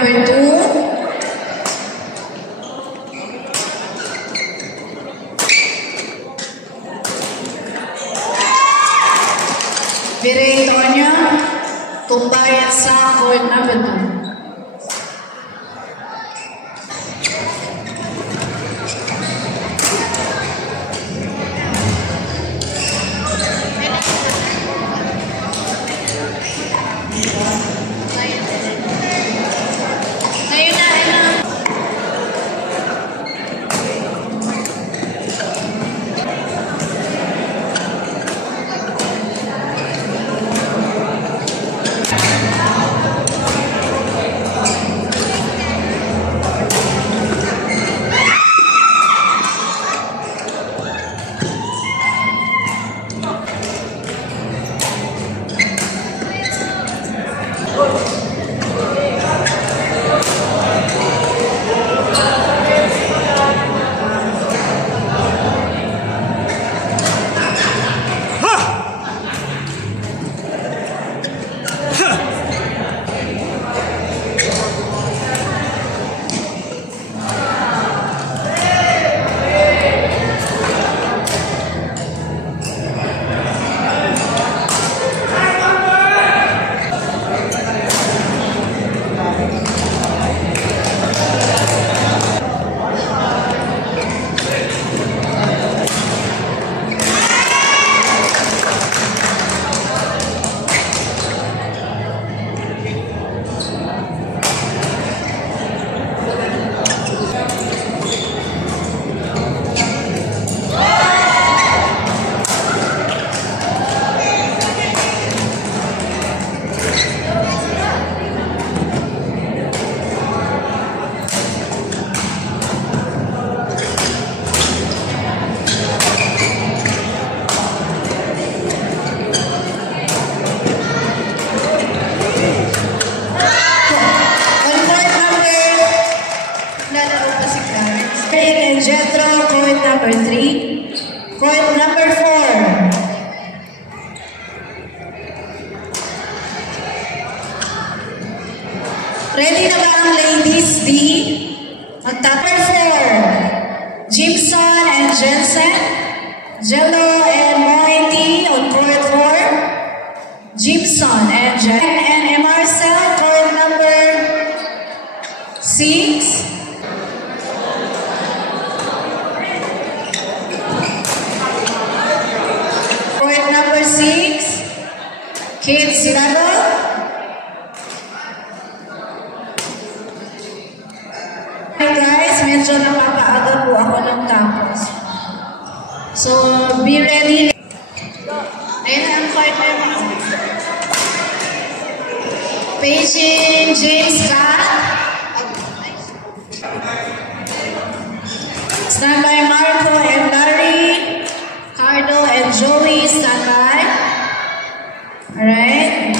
number 2. Viray Tonya, tumbay sa court number 2. Number 3, court number 4. Ready na ba ang ladies D? Number 4, Jimson and Jensen, Jello and Moity on court 4, Jimson and Jen and Emarcel, court number 6. Number 6, Kate Sinado. Hi guys, medyo napapaaga po ako ng campus. So, be ready. Ayan na ang court namin. Paging James Scott. Stand by Marco and Larry. Cardo and Joey, stand by. Alright.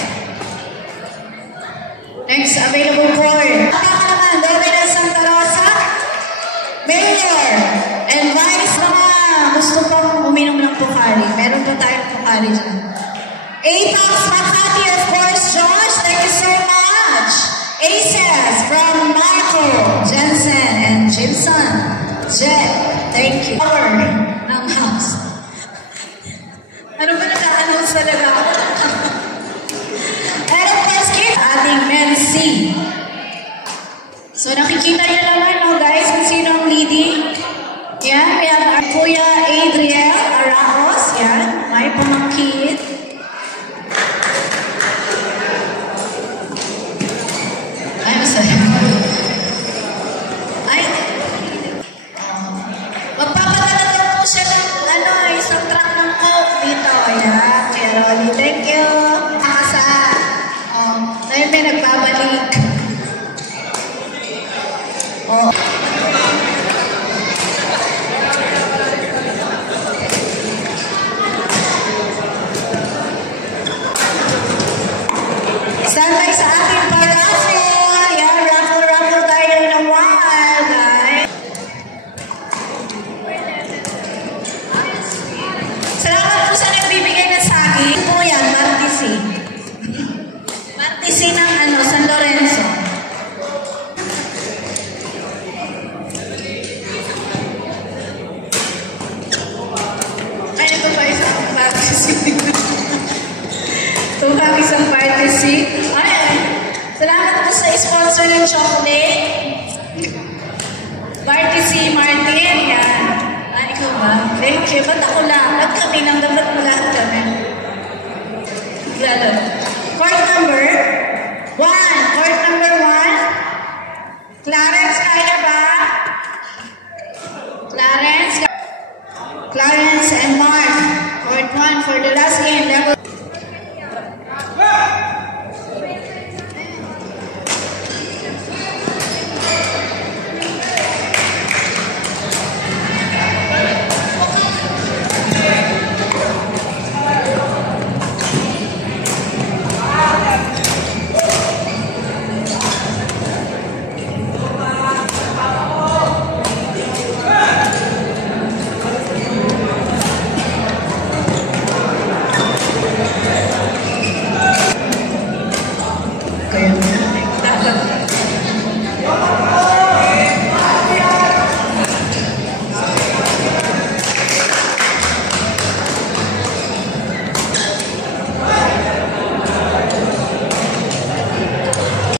Next available court. Tama naman, Dovin and Santa Rosa. Mayor and Vice, mga gusto pong uminom ng Pocari. Meron po tayong Pocari dyan. Apex Makati, of course, Josh. Thank you so much. Aces from Marco, Jensen, and Jimson. Jet, thank you. Power ng house. Ano ba naka-announce talaga ako? And of course, ating men C. So nakikita niyo naman, no, guys, kung sino ang leading. Yan, we have our Kuya Adriel Arajos. Yan, may pamangkin. Ay, masaya. Ay, magpapadala po siya ng isang truck ng Coke dito. Ayan, kaya Rolly, thank you. Dahil may nagbabalik. Oh. sponsor ng chocolate? Marty C. Martin, yan. Ah, ikaw ba? Thank you. Ba't ako lang? Ba't kami lang? Dapat mo lahat kami. Lalo.